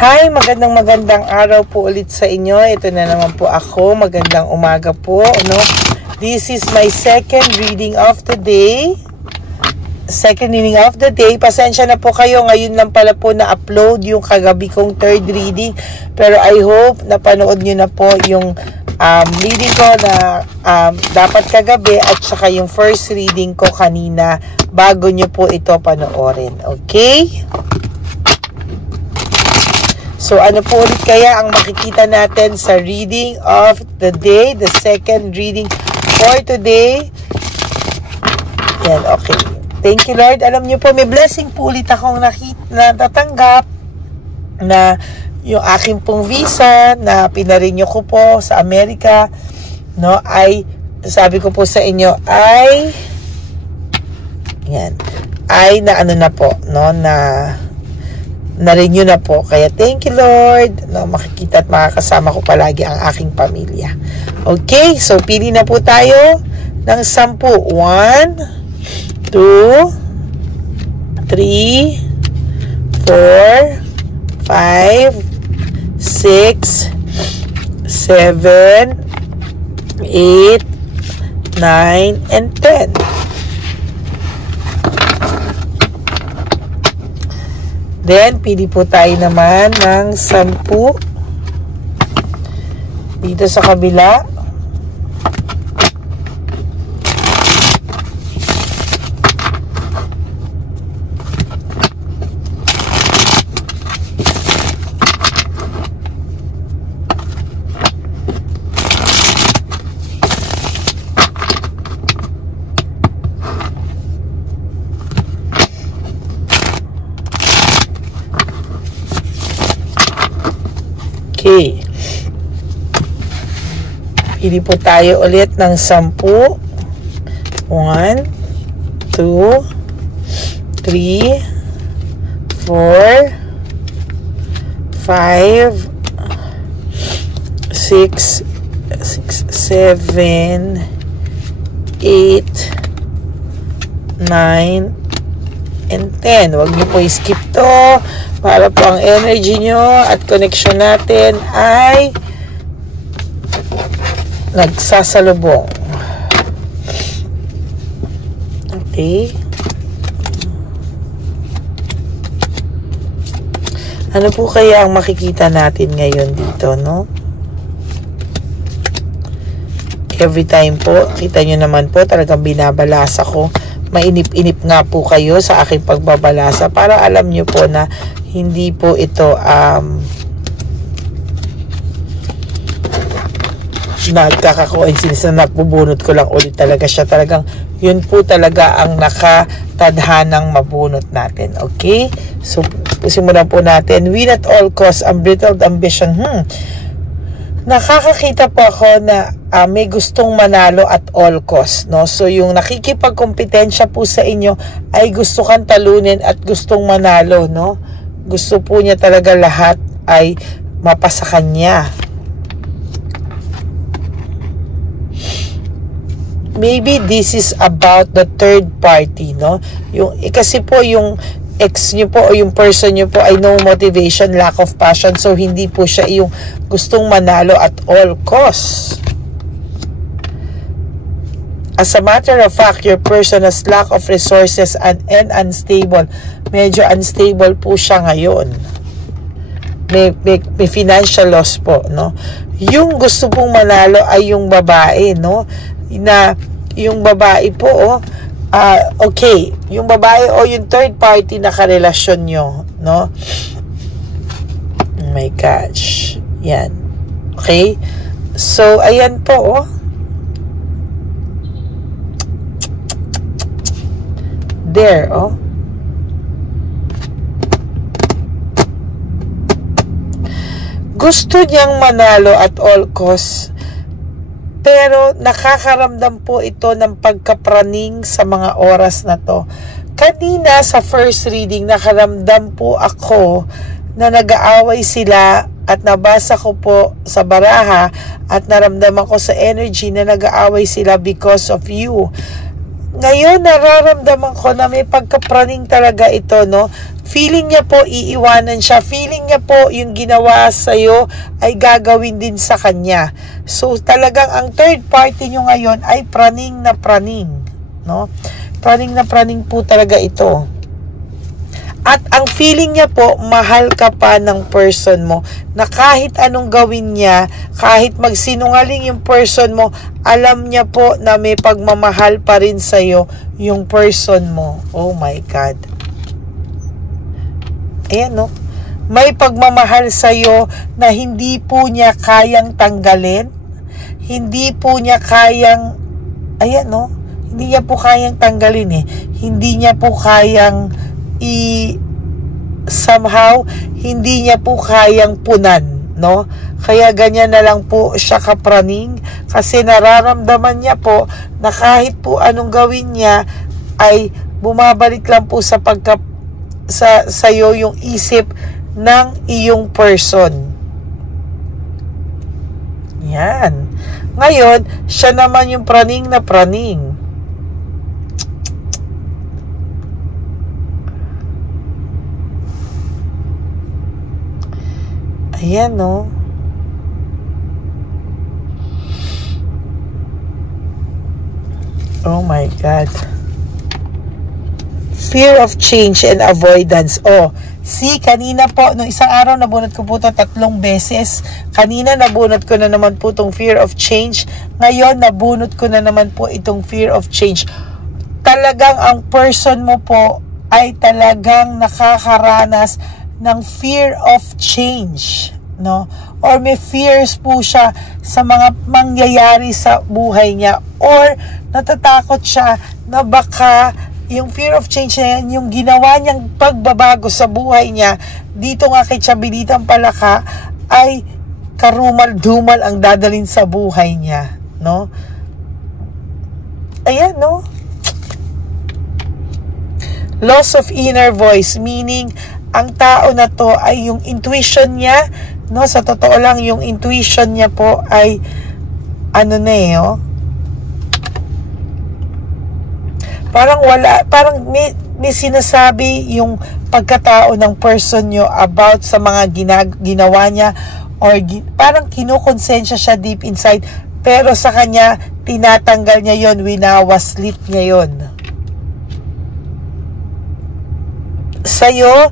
Hi, magandang araw po ulit sa inyo. Ito na naman po ako. Magandang umaga po, no? This is my second reading of the day. Pasensya na po kayo. Ngayon lang pala po na-upload yung kagabi kong third reading. Pero I hope napanood nyo na po yung reading ko na dapat kagabi at saka yung first reading ko kanina bago nyo po ito panoorin. Okay? So, ano po ulit kaya ang makikita natin sa reading of the day, the second reading for today? Yan, okay. Thank you, Lord. Alam niyo po, may blessing po ulit akong natatanggap na yung aking pong visa na pinarinyo ko po sa Amerika, no, ay, sabi ko po sa inyo, ay, yan, ay na ano na po, no, na-renew na po. Kaya thank you, Lord. No, makikita at makakasama ko palagi ang aking pamilya. Okay, so pili na po tayo ng 10. 1, 2, 3, 4, 5, 6, 7, 8, 9, and 10. Then, pili po tayo naman ng 10 dito sa kabila. Okay. Pili po tayo ulit ng 10. 1, 2, 3, 4, 5, 6, 7, 8, 9, and 10. Huwag niyo po i-skip to para po ang energy nyo at connection natin ay nagsasalubong. Okay. Ano po kaya ang makikita natin ngayon dito, no? Every time po, kita nyo naman po, talagang binabalasa ko. Mainip-inip nga po kayo sa aking pagbabalasa para alam nyo po na hindi po ito nagkaka-coincidence na napubunot ko lang ulit talaga siya. Talagang yun po talaga ang nakatadhanang mabunot natin. Okay? So, simulan po natin. Win at all costs, unbridled ambition. Nakakakita po ako na may gustong manalo at all cost, no? So, yung nakikipagkompetensya po sa inyo ay gusto kang talunin at gustong manalo, no? Gusto po niya talaga lahat ay mapasa kanya. Maybe this is about the third party, no? Yung, kasi po yung ex nyo po o yung person nyo po ay no motivation, lack of passion. So, hindi po siya yung gustong manalo at all costs. As a matter of fact, your person has lack of resources and unstable. Medyo unstable po siya ngayon. May financial loss po, no? Yung gusto pong manalo ay yung babae, no? Na yung babae po, okay, yung babae o yung third party na karelasyon nyo, no? Oh my gosh. Yan. Okay? So, ayan po, there, gusto niyang manalo at all costs, pero nakakaramdam po ito ng pagkapraning sa mga oras na to. Kanina sa first reading, nakaramdam po ako na nag-aaway sila at nabasa ko po sa baraha at naramdaman ko sa energy na nag-aaway sila because of you. Ngayon, nararamdaman ko na may pagkapraning talaga ito, no? Feeling niya po, iiwanan siya. Feeling niya po, yung ginawa sa'yo ay gagawin din sa kanya. So, talagang ang third party nyo ngayon ay praning na praning, no? Praning na praning po talaga ito. At ang feeling niya po, mahal ka pa ng person mo, na kahit anong gawin niya, kahit magsinungaling yung person mo, alam niya po na may pagmamahal pa rin sa'yo yung person mo. Oh my God. Ayan, no? May pagmamahal sa'yo na hindi po niya kayang tanggalin. Hindi po niya kayang, ayan, no? Hindi niya po kayang tanggalin eh. Hindi niya po kayang somehow hindi niya po kayang punan, no? Kaya ganyan na lang po siya kapraning, kasi nararamdaman niya po na kahit po anong gawin niya ay bumabalik lang po sa sa'yo yung isip ng iyong person. Yan. Ngayon, siya naman yung praning na praning. Ayan, no? Oh my God. Fear of change and avoidance. Oh, see, kanina po, nung isang araw nabunot ko po ito 3 beses. Kanina nabunot ko na naman po itong fear of change. Ngayon, nabunot ko na naman po itong fear of change. Talagang ang person mo po ay talagang nakakaranas ng fear of change, no? Or may fears po siya sa mga mangyayari sa buhay niya, or natatakot siya na baka yung fear of change na yan, yung ginawa niyang pagbabago sa buhay niya dito nga kay Chabilitang Palaka ay karumal-dumal ang dadalhin sa buhay niya, no? Ayan, no? Loss of inner voice, meaning ang tao na to ay yung intuition niya, no? Sa totoo lang, yung intuition niya po ay ano na eh, oh? Parang wala, parang may sinasabi yung pagkatao ng person nyo about sa mga ginawa niya, or parang kinukonsensya siya deep inside, pero sa kanya tinatanggal niya yon, winawaslit niya yon. Sa'yo,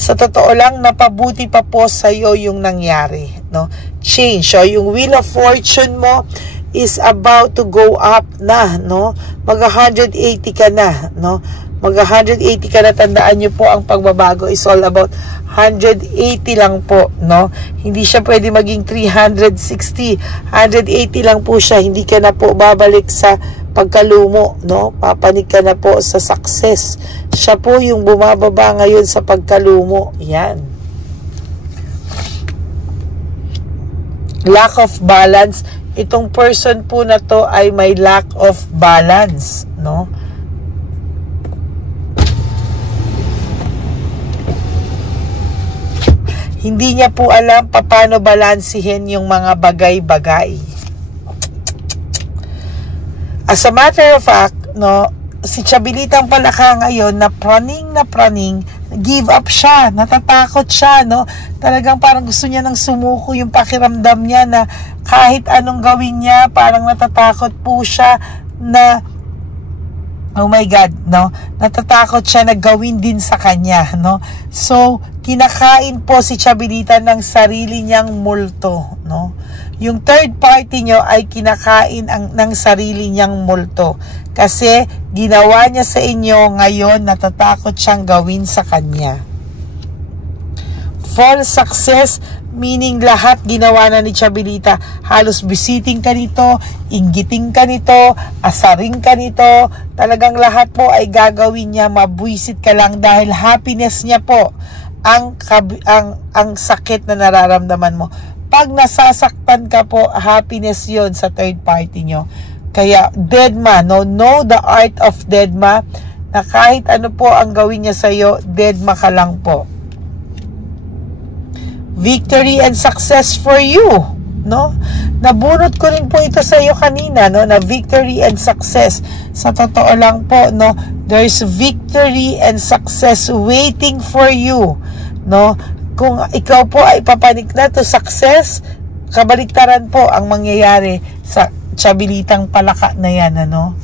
sa totoo lang, napabuti pa po sa'yo yung nangyari, no? Change. So, yung wheel of fortune mo is about to go up na, no? Mag-180 ka na, no? Mag-180 ka na. Tandaan nyo po, ang pagbabago is all about 180 lang po, no? Hindi siya pwede maging 360. 180 lang po siya. Hindi ka na po babalik sa pagkalumo, no? Papanik ka na po sa success. Siya po yung bumababa ngayon sa pagkalumo. Yan. Lack of balance. Itong person po na to ay may lack of balance, no? Hindi niya po alam paano balansihin yung mga bagay-bagay. As a matter of fact, no, si Chabilitang Palaka ngayon na praning, give up siya, natatakot siya, no? Talagang parang gusto niya nang sumuko yung pakiramdam niya na kahit anong gawin niya, parang natatakot po siya na, oh my God, no? Natatakot siya na gawin din sa kanya, no? So, kinakain po si Chabilita ng sarili niyang multo, no? Yung third party nyo ay kinakain ng sarili niyang multo. Kasi ginawa niya sa inyo, ngayon natatakot siyang gawin sa kanya. False success, meaning lahat ginawa na ni Chabilita. Halos visiting ka nito, inggiting ka nito, asaring ka nito. Talagang lahat po ay gagawin niya, mabwisit ka lang dahil happiness niya po ang sakit na nararamdaman mo. Pag nasasaktan ka po, happiness yon sa third party nyo. Kaya, deadma, no? Know the art of deadma, na kahit ano po ang gawin niya sa'yo, deadma ka lang po. Victory and success for you. no? Nabunot ko rin po ito sa iyo kanina, no, na victory and success. Sa totoo lang po, no, there's victory and success waiting for you, no? Kung ikaw po ay papanik na to success, kabaliktaran po ang mangyayari sa Tiyabilitang Palaka na yan, ano?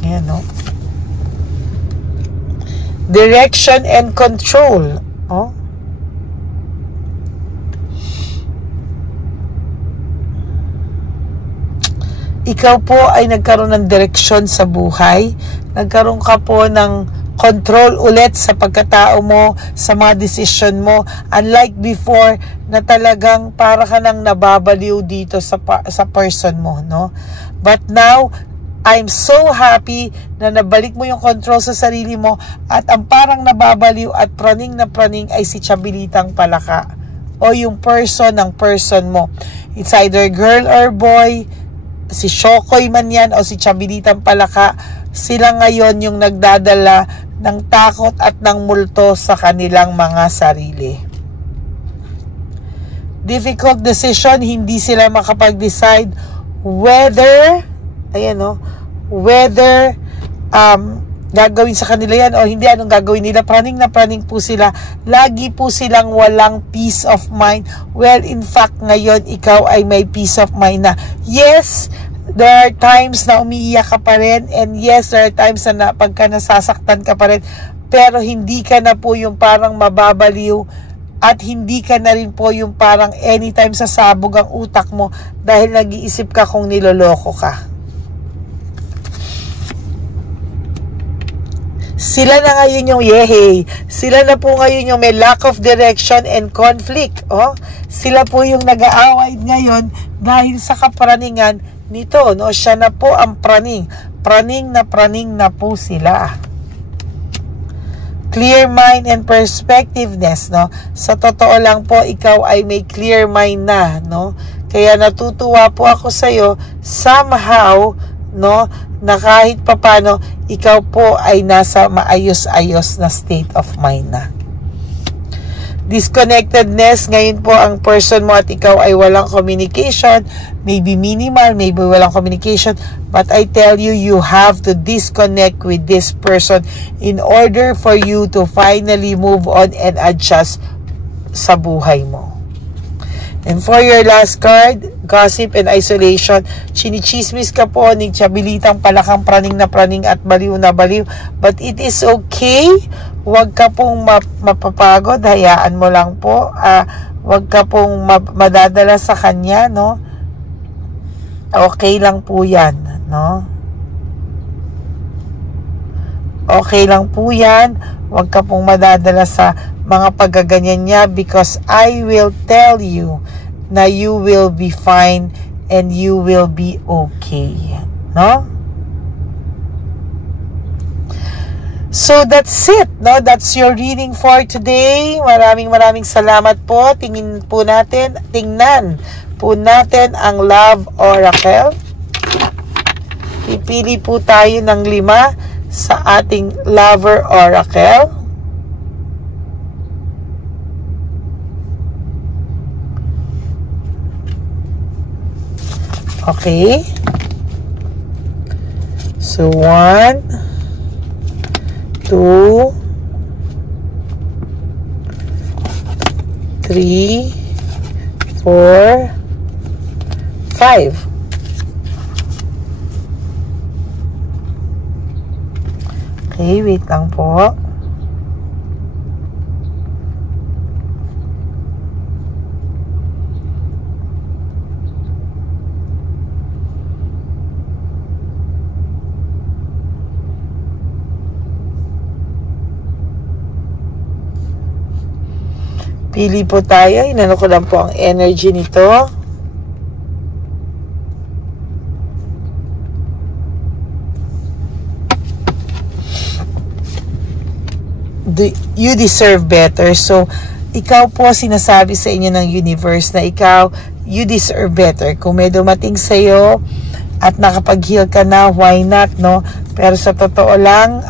Ayan, no? Direction and control, oh. Ikaw po ay nagkaroon ng direksyon sa buhay. Nagkaroon ka po ng control ulit sa pagkatao mo, sa mga decision mo. Unlike before, na talagang para ka nang nababaliw dito sa person mo, no? But now, I'm so happy na nabalik mo yung control sa sarili mo at ang parang nababaliw at praning na praning ay si Tiyabilitang Palaka o yung ng person mo. It's either girl or boy, si Shokoy man yan o si Tiyabilitang Palaka, sila ngayon yung nagdadala ng takot at ng multo sa kanilang mga sarili. Difficult decision, hindi sila makapag-decide whether, ayan o, whether gagawin sa kanila yan o hindi, anong gagawin nila. Praning na praning po sila. Lagi po silang walang peace of mind. Well, in fact, ngayon, ikaw ay may peace of mind na. Yes, there are times na umiiyak ka pa rin. And yes, there are times na pagka nasasaktan ka pa rin. Pero hindi ka na po yung parang mababaliw. At hindi ka na rin po yung parang anytime sasabog ang utak mo dahil nag-iisip ka kung niloloko ka. Sila na ngayon yung yehey. Sila na po ngayon yung may lack of direction and conflict. Oh? Sila po yung nag-aaway ngayon dahil sa kapraningan nito. No? Siya na po ang praning. Praning na po sila. Clear mind and perspectiveness. No? Sa totoo lang po, ikaw ay may clear mind na. No? Kaya natutuwa po ako sa iyo somehow, no, na kahit papano ikaw po ay nasa maayos-ayos na state of mind na. Disconnectedness, ngayon po ang person mo at ikaw ay walang communication, maybe minimal, maybe walang communication, but I tell you, you have to disconnect with this person in order for you to finally move on and adjust sa buhay mo. And for your last card, gossip and isolation, chinichismis ka po ni Tiyabilitang Palakang praning na praning at baliw na baliw. But it is okay. Huwag ka pong mapapagod. Hayaan mo lang po. Huwag ka pong madadala sa kanya, no? Okay lang po yan, no? Okay lang po yan. Huwag ka pong madadala sa mga paggaganyan niya because I will tell you na you will be fine and you will be okay. No? So that's it. No? That's your reading for today. Maraming salamat po. Tingnan po natin ang Love Oracle. Pipili po tayo ng 5 sa ating Lover Oracle. Okay. So 1, 2, 3, 4, 5. Okay, wait lang po. Pili po tayo. Inano ko lang po ang energy nito. You deserve better. So, ikaw po sinasabi sa inyo ng universe na you deserve better. Kung may dumating sa'yo at nakapag-heal ka na, why not, no? Pero sa totoo lang,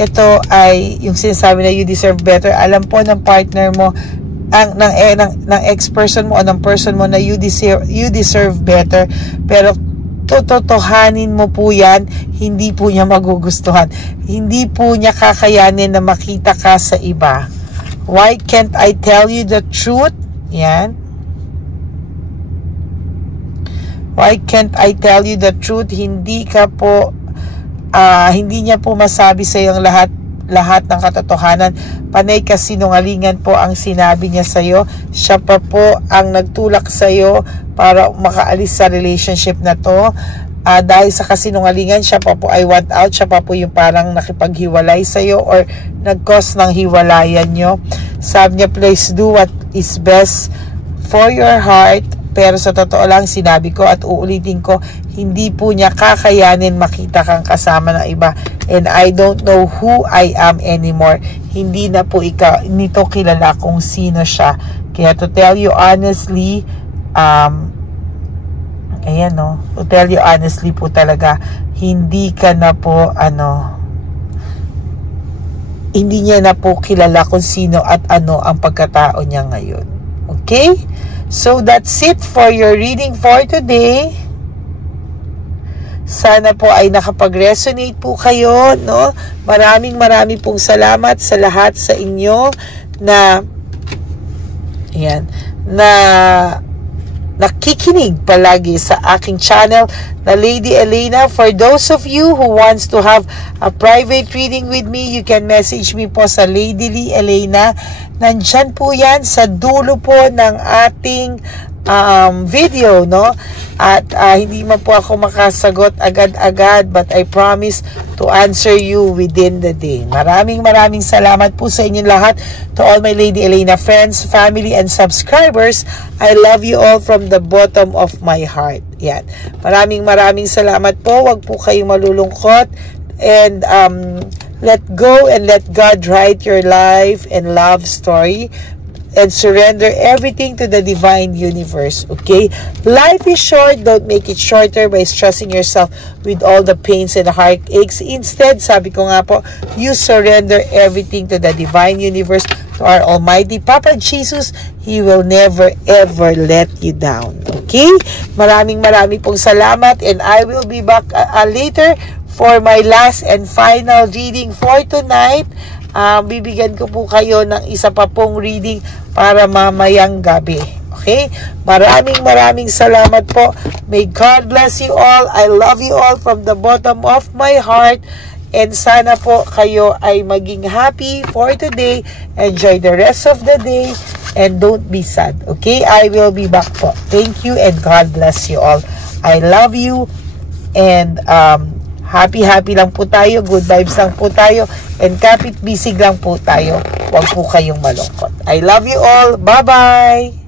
ito ay yung sinasabi na you deserve better. Alam po ng partner mo, ng ex-person mo o ng person mo na you deserve better, pero totohanin mo po yan, hindi po niya magugustuhan, hindi po niya kakayanin na makita ka sa iba. Why can't I tell you the truth? Yan. Why can't I tell you the truth? Hindi niya po masabi sa iyo lahat ng katotohanan. Panay kasinungalingan po ang sinabi niya sa iyo. Siya pa po ang nagtulak sa iyo para makaalis sa relationship na to. Dahil sa kasinungalingan, siya pa po ay want out. Siya pa po yung parang nakipaghiwalay sa iyo or nag-cause ng hiwalayan nyo. Sabi niya, please do what is best for your heart. Pero sa totoo lang, sinabi ko at uulitin ko, hindi po niya kakayanin makita kang kasama ng iba. And I don't know who I am anymore. Hindi na po nito kilala kung sino siya. Kaya to tell you honestly, ayan no, to tell you honestly po talaga, hindi ka na po, hindi niya na po kilala kung sino at ano ang pagkatao niya ngayon. Okay? So, that's it for your reading for today. Sana po ay nakapag-resonate po kayo, no? Maraming pong salamat sa lahat sa inyo na nakikinig palagi sa aking channel na Lady Elena. For those of you who wants to have a private reading with me, you can message me po sa Lady Lee Elena. Nandyan po yan sa dulo po ng ating video, no? At hindi man po ako makasagot agad-agad, but I promise to answer you within the day. Maraming salamat po sa inyong lahat. To all my Lady Elena friends, family, and subscribers, I love you all from the bottom of my heart. Yan. Maraming salamat po. Huwag po kayong malulungkot. And let go and let God write your life and love story. And surrender everything to the divine universe, okay? Life is short. Don't make it shorter by stressing yourself with all the pains and heartaches. Instead, sabi ko nga po, you surrender everything to the divine universe, to our Almighty Papa Jesus. He will never ever let you down, okay? Maraming pong salamat, and I will be back later for my last and final reading for tonight. Bibigyan ko po kayo ng isa pa pong reading para mamayang gabi. Okay? Maraming salamat po. May God bless you all. I love you all from the bottom of my heart. And sana po kayo ay maging happy for today. Enjoy the rest of the day. And don't be sad. Okay? I will be back po. Thank you and God bless you all. I love you. And happy lang po tayo, good vibes lang po tayo, and kapit bisig lang po tayo. Huwag po kayong malungkot. I love you all. Bye-bye!